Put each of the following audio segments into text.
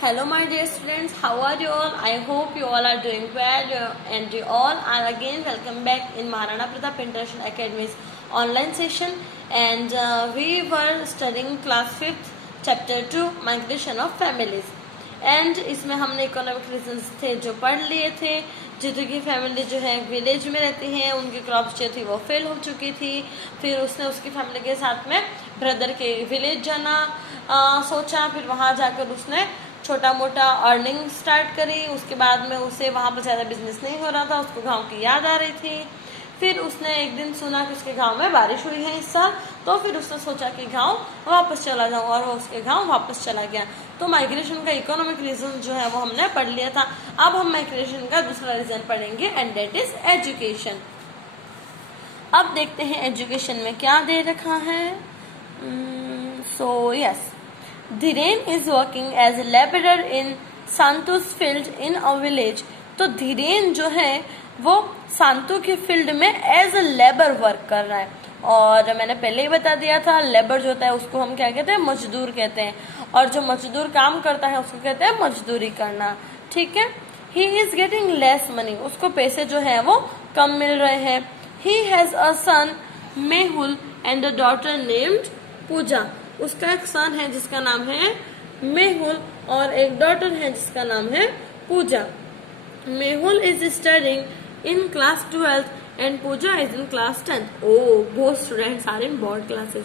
Hello my dear students, how are you all? I hope you all are doing well and you all are again welcome back in Maharana Pratap International Academy's online session and we were studying class 5th chapter 2 migration of families and इसमें हमने economic reasons थे जो पढ़ लिए थे। जितू की family जो है विलेज में रहती हैं, उनकी क्रॉप्स जो थी वो फेल हो चुकी थी। फिर उसने उसकी फैमिली के साथ में ब्रदर के विलेज जाना सोचा। फिर वहाँ जाकर उसने छोटा मोटा अर्निंग स्टार्ट करी। उसके बाद में उसे वहाँ पर ज़्यादा बिजनेस नहीं हो रहा था, उसको गांव की याद आ रही थी। फिर उसने एक दिन सुना कि उसके गांव में बारिश हुई है इस साल, तो फिर उसने सोचा कि गांव वापस चला जाऊँ और वो उसके गांव वापस चला गया। तो माइग्रेशन का इकोनॉमिक रीजन जो है वो हमने पढ़ लिया था। अब हम माइग्रेशन का दूसरा रीजन पढ़ेंगे एंड डेट इज एजुकेशन। अब देखते हैं एजुकेशन में क्या दे रखा है। So yes, Dhiren is working as a labourer in सांतुस फील्ड इन अ विलेज। तो धीरेन जो है वो सांतु की फील्ड में एज ए लेबर वर्क कर रहा है। और मैंने पहले ही बता दिया था, लेबर जो होता है उसको हम क्या कहते हैं, मजदूर कहते हैं। और जो मजदूर काम करता है उसको कहते हैं मजदूरी करना। ठीक है। He is getting less money, उसको पैसे जो है वो कम मिल रहे हैं। He has a son Mehul and a daughter named Pooja. उसका एक सन है जिसका नाम है मेहुल और एक डॉटर है जिसका नाम है Pooja. Mehul is studying in class 12th and Pooja is in class 10th। Both students are in board classes.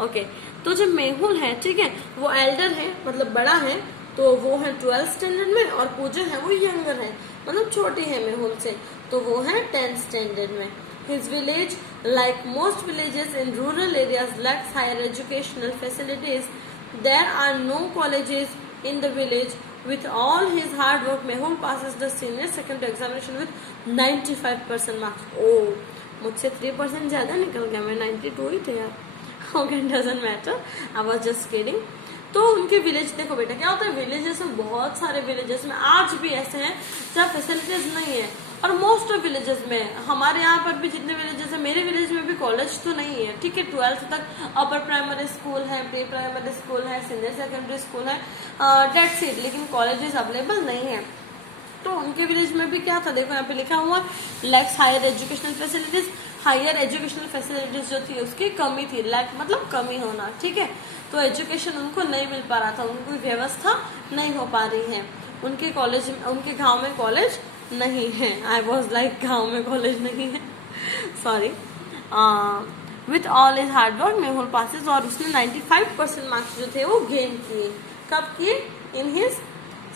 Okay, तो जो मेहुल है, ठीक है, वो एल्डर है, मतलब बड़ा है, तो वो है 12th स्टैंडर्ड में, और पूजा है वो यंगर है, मतलब छोटी है मेहुल से, तो वो है 10th स्टैंडर्ड में। His village, like most villages in rural areas, lacks higher educational facilities. There are no colleges in the village. With all his hard work, Mehul passes the senior secondary examination with 95% marks. मुझसे 3% ज़्यादा निकल गया, मैं 92 ही थे यार। Okay, doesn't matter. I was just kidding. तो उनके village, देखो बेटा क्या होता है, विलेजेस में, बहुत सारे विलेजेस में आज भी ऐसे हैं जहाँ फैसिलिटीज नहीं है। और मोस्ट ऑफ विलेजेस में, हमारे यहाँ पर भी जितने विलेजेस हैं, मेरे विलेज में भी कॉलेज तो नहीं है, ठीक है। 12th तक अपर प्राइमरी स्कूल है, प्री प्राइमरी स्कूल है, सीनियर सेकेंडरी स्कूल है, डेट्स इट, लेकिन कॉलेजेस अवेलेबल नहीं है। तो उनके विलेज में भी क्या था, देखो यहाँ पे लिखा हुआ lacks higher educational facilities. Higher educational facilities जो थी उसकी कमी थी, लैक मतलब कमी होना, ठीक है। तो एजुकेशन उनको नहीं मिल पा रहा था, उनको व्यवस्था नहीं हो पा रही है। उनके कॉलेज, उनके गांव में कॉलेज नहीं है। आई वॉज लाइक गांव में कॉलेज नहीं है, sorry. With all is hard work Mehul passes, और उसने 95% मार्क्स जो थे वो गेन किए। कब किए? In his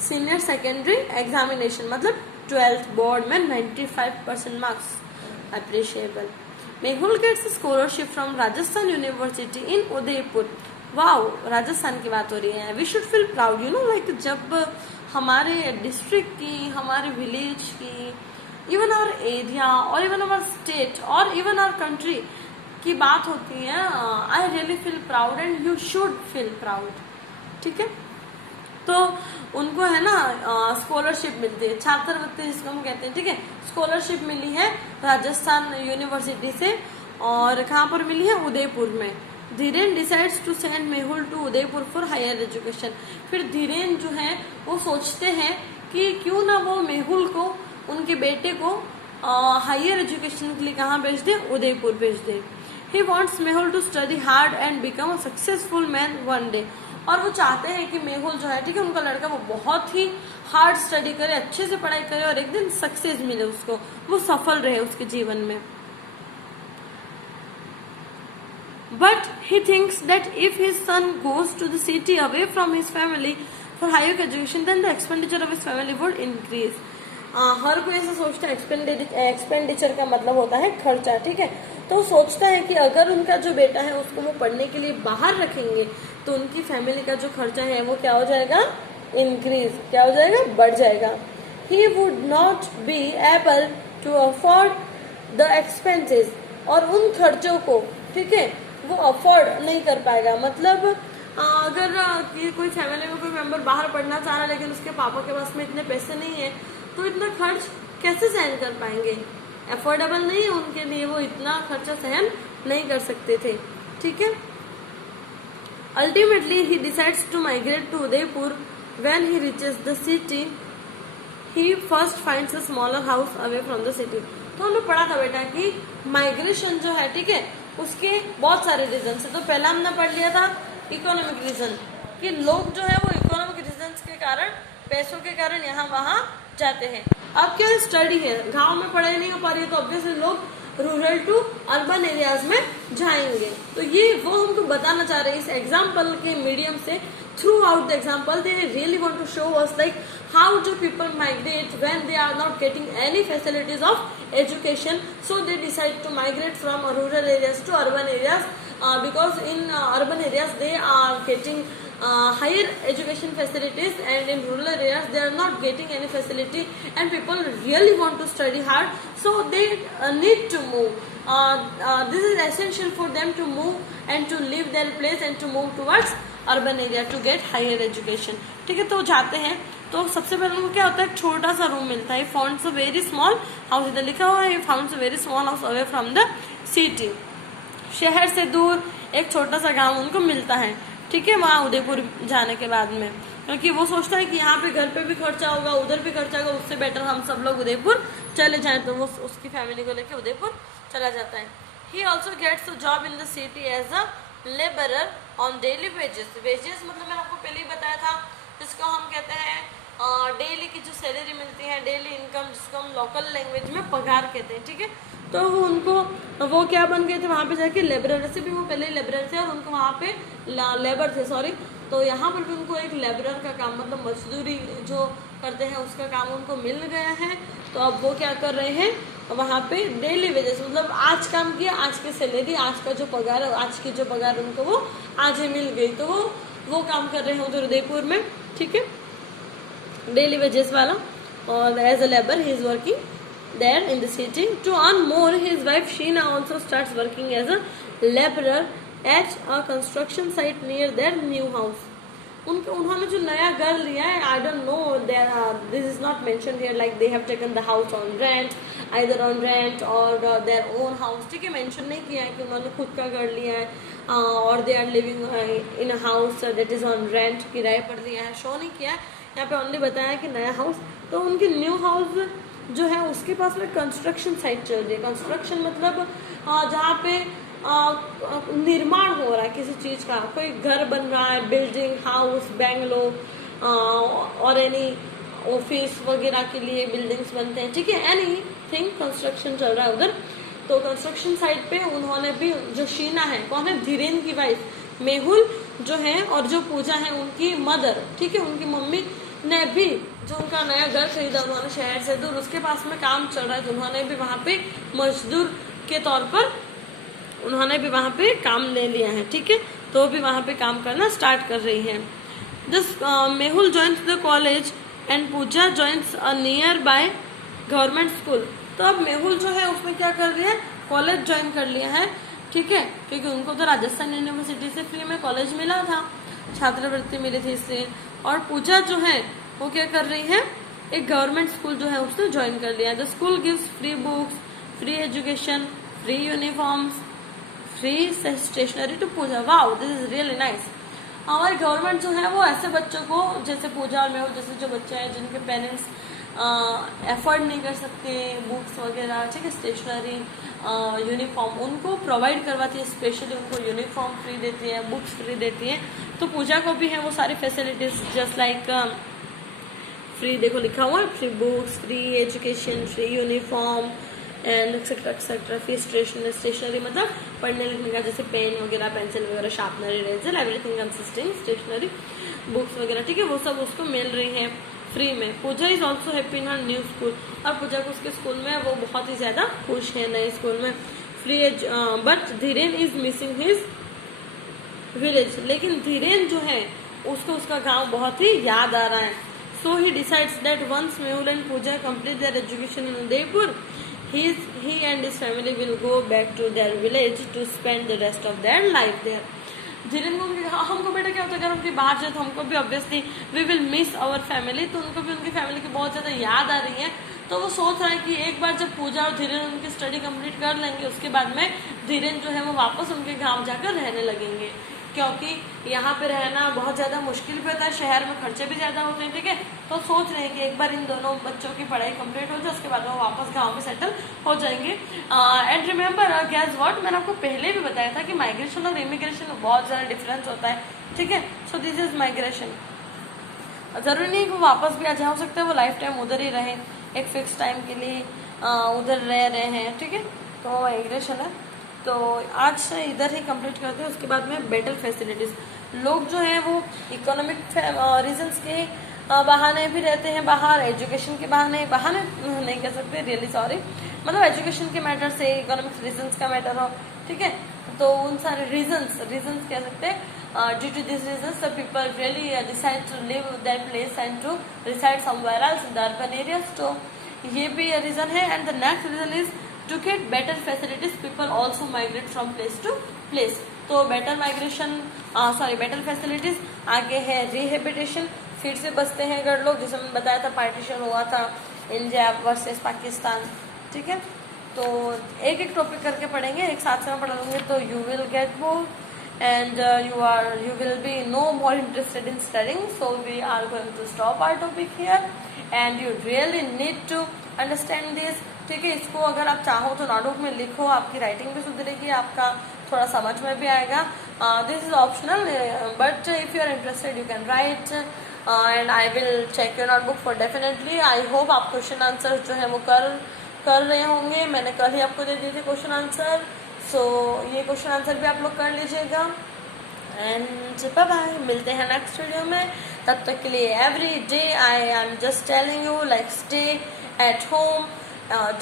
senior secondary examination, मतलब 12th बोर्ड में 95% marks, appreciable. Mehul gets scholarship from Rajasthan university in Udaipur. Wow, Rajasthan की बात हो रही है। We should feel proud, you know, like जब हमारे डिस्ट्रिक्ट की, हमारे विलेज की, इवन आवर एरिया और इवन आवर स्टेट और इवन आवर कंट्री की बात होती है, I really feel proud and you should feel proud, ठीक है। तो उनको है ना स्कॉलरशिप मिलती है, छात्रवृत्ति जिसको हम कहते हैं, ठीक है। स्कॉलरशिप मिली है राजस्थान यूनिवर्सिटी से, और कहाँ पर मिली है? उदयपुर में। Dhiren decides to send Mehul to Udaipur for higher education. फिर धीरेन जो है वो सोचते हैं कि क्यों ना वो मेहुल को, उनके बेटे को हायर एजुकेशन के लिए कहाँ भेज दे? उदयपुर भेज दे। He wants Mehul to study hard and become a successful man one day. और वो चाहते हैं कि मेहुल जो है, ठीक है, उनका लड़का, वो बहुत ही हार्ड स्टडी करे, अच्छे से पढ़ाई करे और एक दिन सक्सेस मिले उसको, वो सफल रहे उसके जीवन में। But he thinks that if his son goes to the city away from his family for higher education, then the expenditure of his family would increase. हर कोई ऐसा सोचता है, एक्सपेंडिचर का मतलब होता है खर्चा, ठीक है। तो सोचता है कि अगर उनका जो बेटा है उसको वो पढ़ने के लिए बाहर रखेंगे तो उनकी फैमिली का जो खर्चा है वो क्या हो जाएगा? इंक्रीज, क्या हो जाएगा? बढ़ जाएगा। He would not be able to afford the expenses, और उन खर्चों को, ठीक है, वो अफोर्ड नहीं कर पाएगा। मतलब अगर कोई फैमिली में कोई मेंबर बाहर पढ़ना चाह रहा है लेकिन उसके पापा के पास में इतने पैसे नहीं है, तो इतना खर्च कैसे सहन कर पाएंगे? अफोर्डेबल नहीं है उनके लिए, वो इतना खर्चा सहन नहीं कर सकते थे, ठीक है। Ultimately he decides to migrate to Udaipur when he reaches the city he first finds a smaller house away from the city। तो हमने पढ़ा था बेटा कि माइग्रेशन जो है, ठीक है, उसके बहुत सारे रीजन है। तो पहला हमने पढ़ लिया था इकोनॉमिक रीजन, कि लोग जो है वो इकोनॉमिक रीजन के कारण, पैसों के कारण यहाँ वहाँ जाते हैं। अब क्या स्टडी है, गांव में पढ़ाई नहीं हो पा रही है तो ऑब्वियसली लोग रूरल टू अर्बन एरियाज में जाएंगे। तो ये वो हमको बताना चाह रहे हैं इस एग्जाम्पल के मीडियम से। Throughout the example, they really want to show us like how do people migrate when they are not getting any facilities of education. So they decide to migrate from rural areas to urban areas because in urban areas they are getting higher education facilities, and in rural areas they are not getting any facility, and people really want to study hard, so they need to move. This is essential for them to move and to leave their place and to move towards urban area to get higher education. ठीक है, तो जाते हैं तो सबसे पहले उनको क्या होता है, एक छोटा सा रूम मिलता है। Founts a very small house, इधर लिखा हुआ है founts a very small house away from the city. शहर से दूर एक छोटा सा गांव उनको मिलता है, ठीक है, वहाँ उदयपुर जाने के बाद में, क्योंकि वो सोचता है कि यहाँ पे घर पे भी खर्चा होगा, उधर भी खर्चा होगा, उससे बेटर हम सब लोग उदयपुर चले जाएं। तो वो उसकी फैमिली को लेके उदयपुर चला जाता है। He also gets a job in the city as a labourer on daily wages. Wages मतलब मैंने आपको पहले ही बताया था, जिसको हम कहते हैं डेली की जो सैलरी मिलती है, डेली इनकम, जिसको हम लोकल लैंग्वेज में पगार कहते हैं। ठीक है, तो वो क्या बन गए थे वहाँ पे जाके लेबरर, से भी वो पहले लेबरर थे और उनको वहाँ पे लेबर थे, सॉरी। तो यहाँ पर भी उनको एक लेबरर का काम, मतलब मजदूरी जो करते हैं उसका काम उनको मिल गया है। तो अब वो क्या कर रहे हैं, वहाँ पे डेली वेजेस मतलब आज काम किया, आज की सैलरी, आज का जो पगार, आज की जो पगार उनको वो आज ही मिल गई, तो वो काम कर रहे हैं उधर उदयपुर में। ठीक है, डेली वेजेस वाला, और as a labour he is working there in the city. To earn more his wife Sheena also starts working as a labourer at a construction site near their new house. उन्होंने जो नया घर लिया है, I don't know, this is not mentioned here, like they have taken the house on rent, either on rent और their own house. ठीक है, mention नहीं किया है कि उन्होंने खुद का घर लिया है और they are living in a house that is on rent, किराए पर लिया है, शो नहीं किया है। यहाँ पे ओनली बताया कि नया हाउस। तो उनकी न्यू हाउस जो है उसके पास में कंस्ट्रक्शन साइट चल रही है। कंस्ट्रक्शन मतलब जहाँ पे निर्माण हो रहा है किसी चीज का, कोई घर बन रहा है, बिल्डिंग, हाउस, बैंगलो और एनी ऑफिस वगैरह के लिए बिल्डिंग्स बनते हैं। ठीक है, एनी थिंग कंस्ट्रक्शन चल रहा है उधर। तो कंस्ट्रक्शन साइट पे उन्होंने भी, जो शीना है, कौन है, धीरेन की वाइफ, मेहुल जो है, और जो पूजा है उनकी मदर, ठीक है, उनकी मम्मी ने भी जो उनका नया घर खरीदा उन्होंने शहर से दूर, उसके पास में काम चल रहा है, तो उन्होंने भी वहाँ पे मजदूर के तौर पर उन्होंने भी वहाँ पे काम ले लिया है। ठीक है, तो भी वहाँ पे काम करना स्टार्ट कर रही है। This Mehul joins the college and Pooja joins a nearby government school. तो अब मेहुल जो है उसने क्या कर लिया है, कॉलेज ज्वाइन कर लिया है। ठीक है, क्योंकि उनको तो राजस्थान यूनिवर्सिटी से फ्री में कॉलेज मिला था, छात्रवृत्ति मिली थी इसलिए। और पूजा जो है वो क्या कर रही है, एक गवर्नमेंट स्कूल जो है उसने ज्वाइन कर लिया। The school gives free books, free education, free uniforms, free stationery to Pooja. Wow, this is really nice. हमारी गवर्नमेंट जो है वो ऐसे बच्चों को, जैसे पूजा और मेहुल जैसे जो बच्चे हैं जिनके पेरेंट्स एफर्ड नहीं कर सकते बुक्स वगैरह, ठीक है, स्टेशनरी, यूनिफॉर्म, उनको प्रोवाइड करवाती है। स्पेशली उनको यूनिफॉर्म फ्री देती है, बुक्स फ्री देती है। तो पूजा को भी है वो सारी फैसिलिटीज, जस्ट लाइक फ्री, देखो लिखा हुआ है, free books, free education, free uniform and etcetera etcetera, free stationery मतलब पढ़ने लिखने का, जैसे पेन वगैरह, पेंसिल वगैरह, sharpener, eraser, everything consisting stationery, books वगैरह, ठीक है, वो सब उसको मिल रही है फ्री में। Pooja is also happy in her new school, और पूजा को उसके स्कूल में वो बहुत ही ज्यादा खुश है नए स्कूल में। Free but Dhiren is missing his village, लेकिन धीरेन जो है उसको उसका गांव बहुत ही याद आ रहा है। So he decides that once Mehul and Pooja complete their education in Udaipur, he and his family will go back to their village to spend the rest of their life there. Dhiren को हमको बेटा क्या होता है, अगर उनकी बाहर जाए तो हमको भी obviously we will miss our family, तो उनको भी उनकी फैमिली की बहुत ज़्यादा याद आ रही है। तो वो सोच रहा है कि एक बार जब पूजा और धीरेन उनकी स्टडी कंप्लीट कर लेंगे, उसके बाद में धीरेन जो है वो वापस उनके गांव जाकर रहने लगेंगे। क्योंकि यहाँ पे रहना बहुत ज़्यादा मुश्किल भी होता है, शहर में खर्चे भी ज़्यादा होते हैं, ठीक है। तो सोच रहे हैं कि एक बार इन दोनों बच्चों की पढ़ाई कंप्लीट हो जाए, उसके बाद वो वापस गांव में सेटल हो जाएंगे। एंड रिमेंबर गैस व्हाट, मैंने आपको पहले भी बताया था कि माइग्रेशन और इमिग्रेशन में बहुत ज़्यादा डिफरेंस होता है, ठीक है। So this is migration. ज़रूरी नहीं कि वो वापस भी आ जाए, हो सकता है वो लाइफ टाइम उधर ही रहे, एक फिक्स टाइम के लिए उधर रह रहे हैं, ठीक है। तो माइग्रेशन है। तो आज से इधर ही कंप्लीट करते हैं, उसके बाद में बेटर फैसिलिटीज़। लोग जो हैं वो इकोनॉमिक रीजंस के बहाने भी रहते हैं बाहर, एजुकेशन के बहाने नहीं कह सकते, रियली सॉरी, मतलब एजुकेशन के मैटर से, इकोनॉमिक रीजंस का मैटर हो, ठीक है। तो उन सारे रीजंस कह सकते हैं, due to this reasons the people really decide to live that place and to reside somewhere else in the urban areas. तो ये भी रीजन है। And the next reason is to get better facilities, people also migrate from place to place. तो better migration, better facilities, आगे है rehabilitation, फिर से बसते हैं अगर लोग, जैसे मैंने बताया था पार्टीशन हुआ था इंडिया वर्सेस पाकिस्तान, ठीक है। तो एक एक टॉपिक करके पढ़ेंगे, एक साथ से मैं पढ़ा लूँगी तो you will get bore and you will be no more interested in studying, so we are going to stop our topic here and you really need to understand this, ठीक है। इसको अगर आप चाहो तो नोटबुक में लिखो, आपकी राइटिंग भी सुधरेगी, आपका थोड़ा समझ में भी आएगा। This is optional but if you are interested you can write and I will check your notebook for definitely. I hope आप क्वेश्चन आंसर जो है वो कर रहे होंगे, मैंने कल ही आपको दे दिए थे क्वेश्चन आंसर, सो ये क्वेश्चन आंसर भी आप लोग कर लीजिएगा। एंड बाय बाय, मिलते हैं नेक्स्ट वीडियो में। तब तक के लिए every day I am just telling you like stay at home,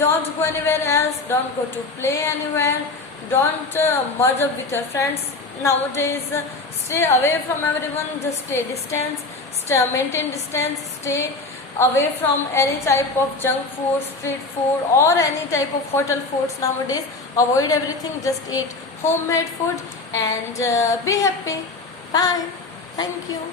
don't go anywhere else, don't go to play anywhere, don't merge up with your friends nowadays, stay away from everyone, just stay distance, maintain distance, stay away from any type of junk food, street food or any type of hotel foods nowadays. Avoid everything, just eat homemade food and be happy. Bye, thank you.